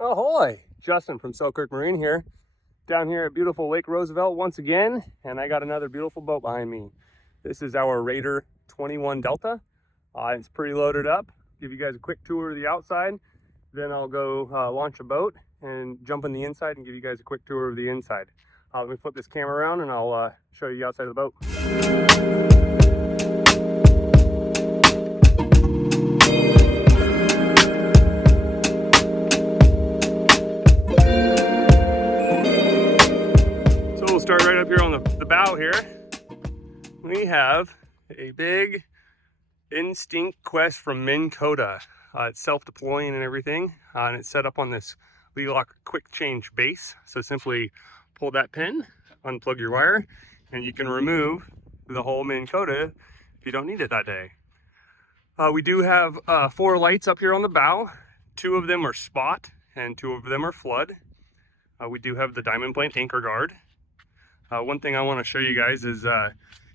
Ahoy! Justin from Selkirk Marine here, down here at beautiful Lake Roosevelt once again, and I got another beautiful boat behind me. This is our Raider 21 Delta. It's pretty loaded up. Give you guys a quick tour of the outside, then I'll go launch a boat and jump in the inside and give you guys a quick tour of the inside. Let me flip this camera around and I'll show you the outside of the boat. Start right up here on the bow here. We have a big Instinct Quest from Lingcod. It's self-deploying and everything, and it's set up on this Lelock quick change base. So simply pull that pin, unplug your wire, and you can remove the whole Lingcod if you don't need it that day. We do have 4 lights up here on the bow. 2 of them are spot and 2 of them are flood. We do have the diamond plate anchor guard. One thing I want to show you guys is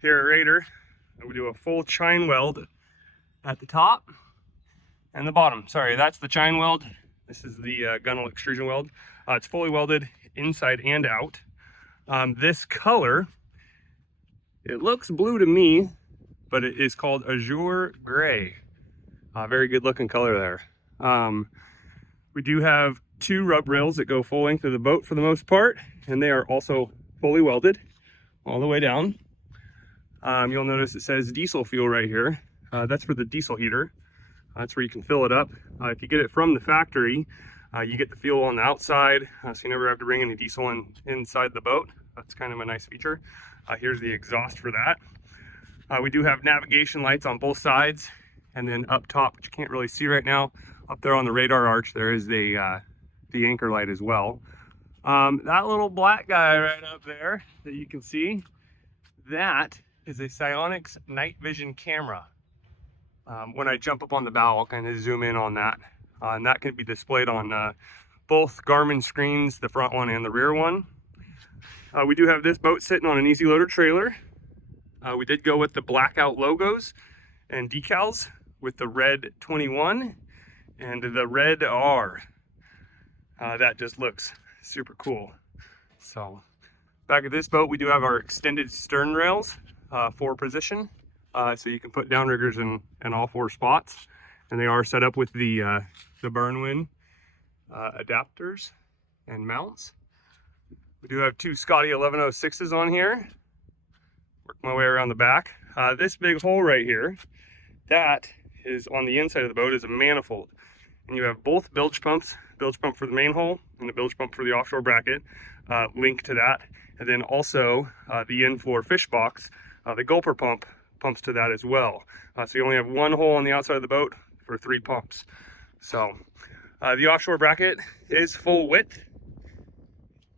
here at Raider, we do a full chine weld at the top and the bottom. Sorry, that's the chine weld. This is the gunnel extrusion weld. It's fully welded inside and out. This color, it looks blue to me, but it is called azure gray. Very good looking color there. We do have 2 rub rails that go full length of the boat for the most part, and they are also fully welded all the way down. You'll notice it says diesel fuel right here. That's for the diesel heater. That's where you can fill it up. If you get it from the factory, you get the fuel on the outside, so you never have to bring any diesel inside the boat. That's kind of a nice feature. Here's the exhaust for that. We do have navigation lights on both sides, and then up top, which you can't really see right now, up there on the radar arch, there is the anchor light as well. That little black guy right up there that you can see, that is a Sionix night vision camera. When I jump up on the bow, I'll kind of zoom in on that. And that can be displayed on both Garmin screens, the front one and the rear one. We do have this boat sitting on an easy loader trailer. We did go with the blackout logos and decals with the red 21 and the red R. That just looks super cool. So back at this boat, we do have our extended stern rails, 4 position, so you can put downriggers in all 4 spots, and they are set up with the burn-wind adapters and mounts. We do have 2 Scotty 1106s on here. Work my way around the back. This big hole right here, that is on the inside of the boat, is a manifold, and you have both bilge pumps. Bilge pump for the main hole and the bilge pump for the offshore bracket, linked to that, and then also the in-floor fish box, the gulper pump pumps to that as well. So you only have 1 hole on the outside of the boat for 3 pumps. So the offshore bracket is full width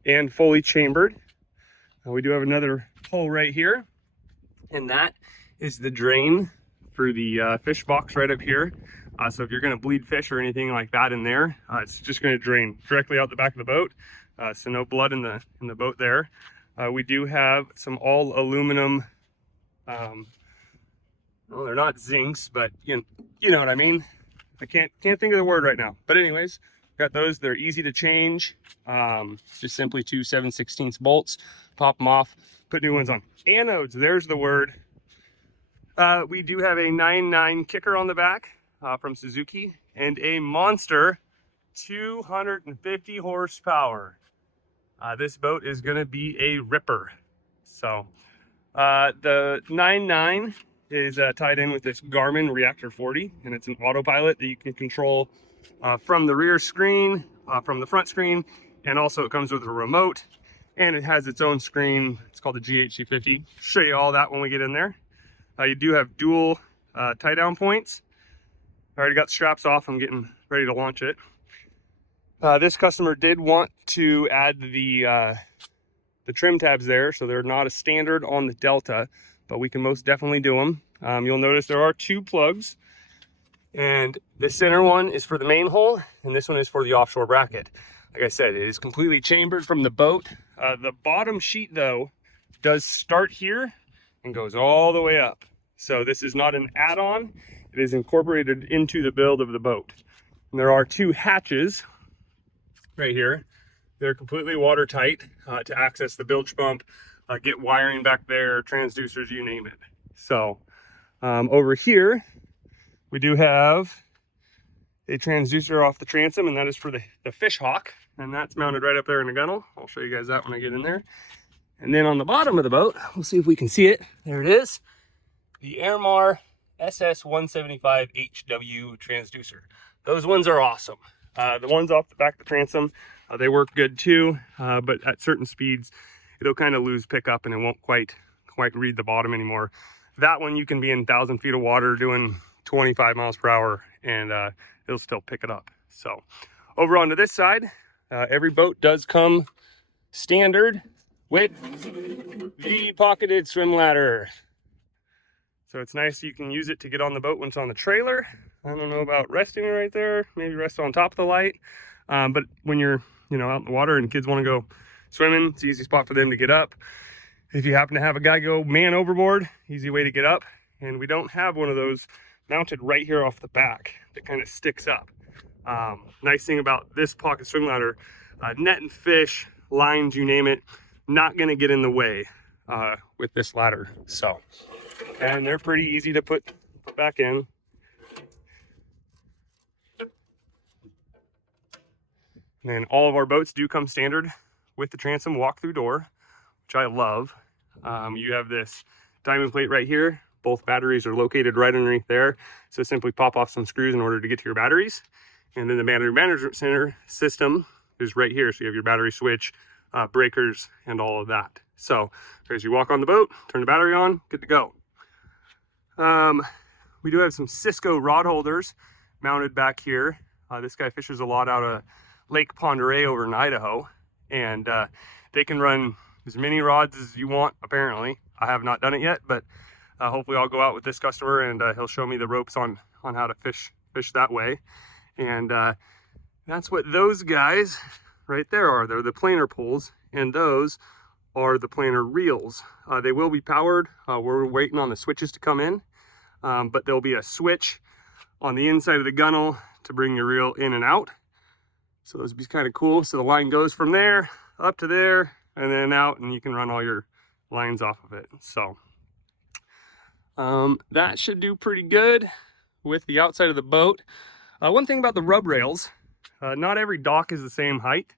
and fully chambered. We do have another hole right here, and that is the drain for the fish box right up here. So if you're going to bleed fish or anything like that in there, it's just going to drain directly out the back of the boat. So no blood in the boat there. We do have some all aluminum. Well, they're not zincs, but you know what I mean. I can't think of the word right now. But anyways, got those. They're easy to change. Just simply 2 7/16 bolts. Pop them off. Put new ones on. Anodes. There's the word. We do have a 9.9 kicker on the back. From Suzuki, and a monster 250 horsepower. This boat is going to be a ripper. So the 9.9 is tied in with this Garmin Reactor 40, and it's an autopilot that you can control from the rear screen, from the front screen, and also it comes with a remote, and it has its own screen. It's called the GHC50. Show you all that when we get in there. You do have dual tie down points. I already got the straps off. I'm getting ready to launch it. This customer did want to add the trim tabs there, so they're not a standard on the Delta, but we can most definitely do them. You'll notice there are 2 plugs, and the center one is for the main hole, and this one is for the offshore bracket. Like I said, it is completely chambered from the boat. The bottom sheet, though, does start here and goes all the way up. So this is not an add-on. It is incorporated into the build of the boat. And there are 2 hatches right here. They're completely watertight to access the bilge pump, get wiring back there, transducers, you name it. So over here, we do have a transducer off the transom, and that is for the fish hawk, and that's mounted right up there in the gunnel. I'll show you guys that when I get in there. And then on the bottom of the boat, we'll see if we can see it. There it is, the Airmar SS175HW transducer. Those ones are awesome. The ones off the back of the transom, they work good too, but at certain speeds, it'll kind of lose pickup and it won't quite read the bottom anymore. That one, you can be in 1,000 feet of water doing 25 miles per hour and it'll still pick it up. So over onto this side, every boat does come standard with the pocketed swim ladder. So it's nice, you can use it to get on the boat when it's on the trailer. I don't know about resting right there, maybe rest on top of the light. But when you're, out in the water and kids want to go swimming, it's an easy spot for them to get up. If you happen to have a guy go man overboard, easy way to get up. And we don't have one of those mounted right here off the back that kind of sticks up. Nice thing about this pocket swim ladder, net and fish, lines, you name it, not gonna get in the way with this ladder. So, and they're pretty easy to put back in. And then all of our boats do come standard with the transom walk-through door, which I love. You have this diamond plate right here. Both batteries are located right underneath there. So simply pop off some screws in order to get to your batteries. And then the battery management center system is right here. So you have your battery switch, breakers, and all of that. So as you walk on the boat, turn the battery on, good to go. We do have some Cisco rod holders mounted back here. This guy fishes a lot out of Lake Pend Oreille over in Idaho, and they can run as many rods as you want, apparently. I have not done it yet, but hopefully I'll go out with this customer and he'll show me the ropes on how to fish that way. And that's what those guys right there are. They're the planer poles, and those are the planer reels. They will be powered. We're waiting on the switches to come in, but there'll be a switch on the inside of the gunnel to bring your reel in and out. So those would be kind of cool. So the line goes from there up to there and then out, and you can run all your lines off of it. So that should do pretty good with the outside of the boat. One thing about the rub rails, not every dock is the same height,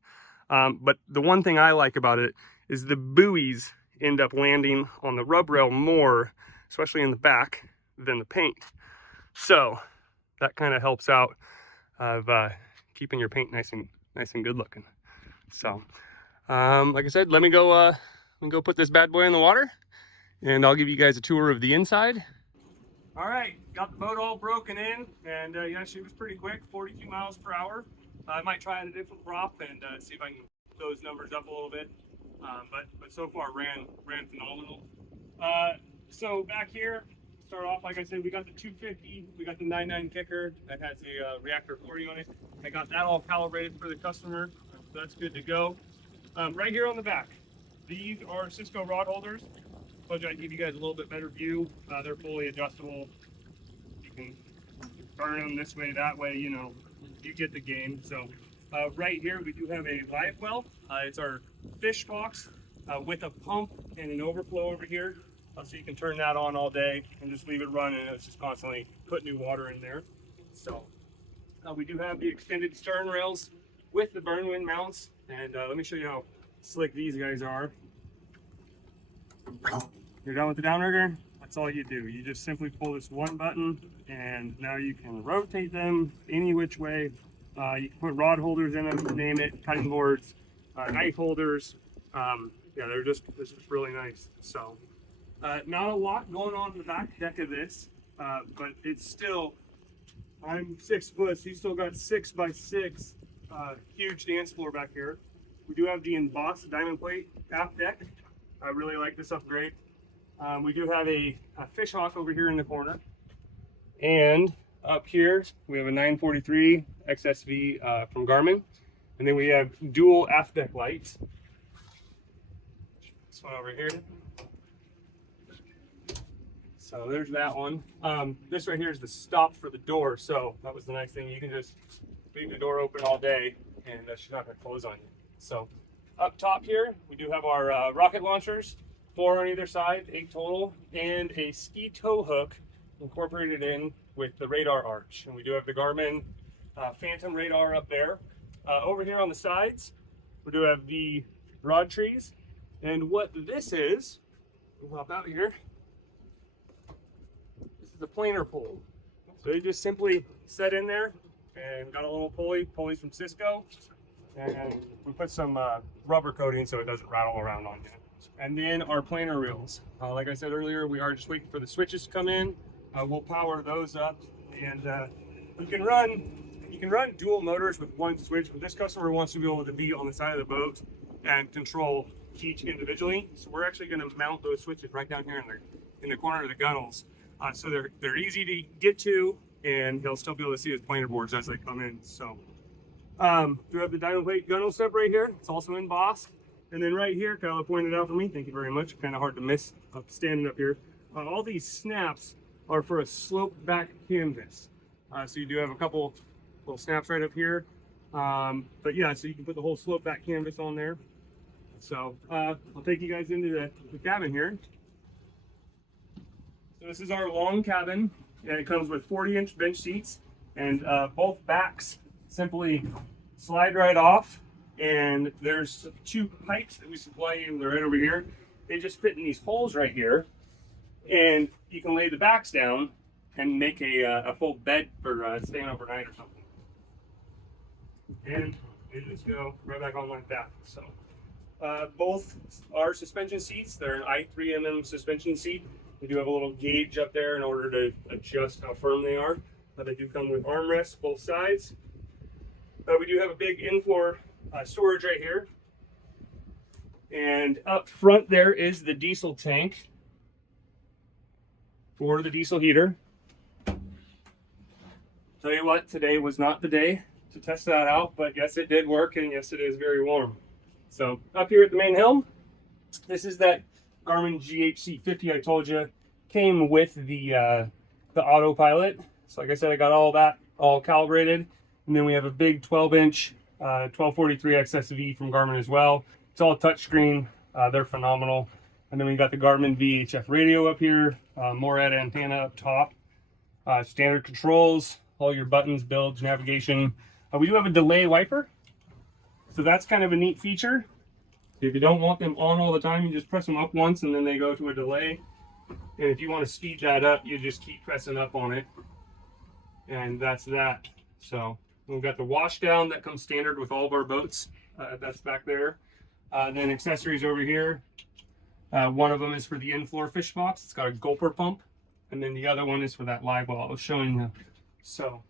but the one thing I like about it is the buoys end up landing on the rub rail more, especially in the back, than the paint. So that kind of helps out of keeping your paint nice and good looking. So like I said, let me go put this bad boy in the water, and I'll give you guys a tour of the inside. All right, got the boat all broken in, and yeah, she was pretty quick, 42 miles per hour. I might try a different prop and see if I can get those numbers up a little bit, but so far ran phenomenal. So back here, start off, like I said, we got the 250, we got the 99 kicker that has a reactor 40 on it. I got that all calibrated for the customer, so that's good to go. Right here on the back, these are Cisco rod holders. I told you I'd give you guys a little bit better view. They're fully adjustable. You can burn them this way, that way, you get the game. So right here we do have a live well. It's our fish box with a pump and an overflow over here. So you can turn that on all day and just leave it running, and it's just constantly put new water in there. So we do have the extended stern rails with the burn wind mounts, and let me show you how slick these guys are. You're done with the downrigger, that's all you do. You just simply pull this one button, and now you can rotate them any which way. You can put rod holders in them, name it, cutting boards, knife holders. Yeah, it's just really nice. So not a lot going on in the back deck of this, but it's still, I'm 6 foot, so you still got 6x6 huge dance floor back here. We do have the embossed diamond plate aft deck. I really like this upgrade. We do have a fish hawk over here in the corner, and up here we have a 943 XSV from Garmin, and then we have dual aft deck lights. This one over here. So there's that one. This right here is the stop for the door, so that was the nice thing. You can just leave the door open all day and she's not going to close on you. So up top here, we do have our rocket launchers, 4 on either side, 8 total, and a ski tow hook incorporated in with the radar arch. And we do have the Garmin Phantom radar up there. Over here on the sides, we do have the rod trees. And what this is, we'll hop out here. This is a planer pole. So you just simply set in there and got a little pulleys from Cisco. And we put some rubber coating so it doesn't rattle around on you. And then our planer reels. Like I said earlier, we are just waiting for the switches to come in. We'll power those up, and you can run dual motors with one switch, but this customer wants to be able to be on the side of the boat and control each individually. So we're actually going to mount those switches right down here in the corner of the gunnels, so they're easy to get to, and he'll still be able to see his planer boards as they come in. So we have the diamond plate gunnel step right here. It's also embossed. And then right here, Kyle pointed out for me, thank you very much, kind of hard to miss standing up here. All these snaps are for a slope back canvas. So you do have a couple little snaps right up here. But yeah, so you can put the whole slope back canvas on there. So I'll take you guys into the cabin here. So this is our long cabin, and it comes with 40-inch bench seats, and both backs simply slide right off. And there's 2 pipes that we supply you. They're right over here. They just fit in these holes right here, and you can lay the backs down and make a full bed for staying overnight or something. And they just go right back on like that. So both are suspension seats. They're an i3mm suspension seat. We do have a little gauge up there in order to adjust how firm they are. They do come with armrests both sides. We do have a big in-floor storage right here, and up front there is the diesel tank for the diesel heater. Tell you what, today was not the day to test that out, but yes, it did work, and yes, it is very warm. So up here at the main helm, this is that Garmin GHC50 I told you came with the autopilot. So like I said, I got all that all calibrated, and then we have a big 12-inch 1243 XSV from Garmin as well. It's all touchscreen. They're phenomenal. And then we got the Garmin VHF radio up here, Morad antenna up top, standard controls, all your buttons, builds, navigation. We do have a delay wiper, so that's kind of a neat feature. If you don't want them on all the time, you just press them up once and then they go to a delay. And if you want to speed that up, you just keep pressing up on it, and that's that. So we've got the wash down that comes standard with all of our boats. That's back there. Then accessories over here. One of them is for the in-floor fish box. It's got a gulper pump. And then the other one is for that live well I was showing you. So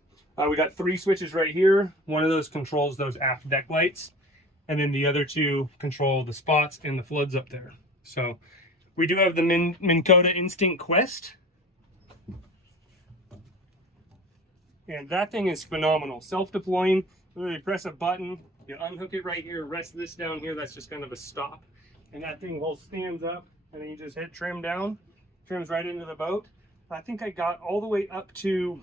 we got 3 switches right here. One of those controls those aft deck lights. And then the other 2 control the spots and the floods up there. So we do have the Lingcod Instinct Quest. And that thing is phenomenal. Self-deploying, literally press a button, you unhook it right here, rest this down here, that's just kind of a stop. And that thing will stands up, and then you just hit trim down, trims right into the boat. I think I got all the way up to,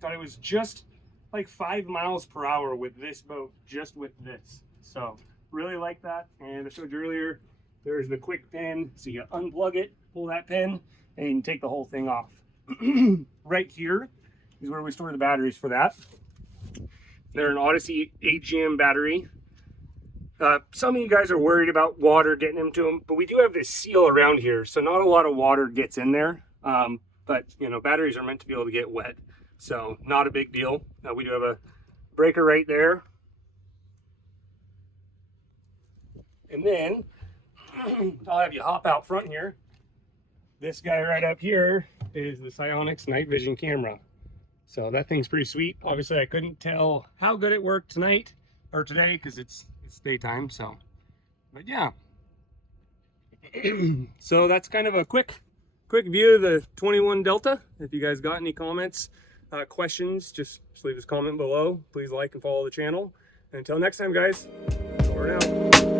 thought it was just like 5 miles per hour with this boat, just with this. So really like that. And I showed you earlier, there's the quick pin. So you unplug it, pull that pin, and you can take the whole thing off. Right here is where we store the batteries for that. They're an Odyssey AGM battery. Some of you guys are worried about water getting into them, but we do have this seal around here, so not a lot of water gets in there. But you know, batteries are meant to be able to get wet, so not a big deal. We do have a breaker right there. And then I'll have you hop out front here. This guy right up here is the Sionix night vision camera. So that thing's pretty sweet. Obviously I couldn't tell how good it worked tonight or today because it's daytime, so, but yeah. So that's kind of a quick view of the 21 Delta. If you guys got any comments, questions, just leave us a comment below. Please like and follow the channel. And until next time, guys, over and out.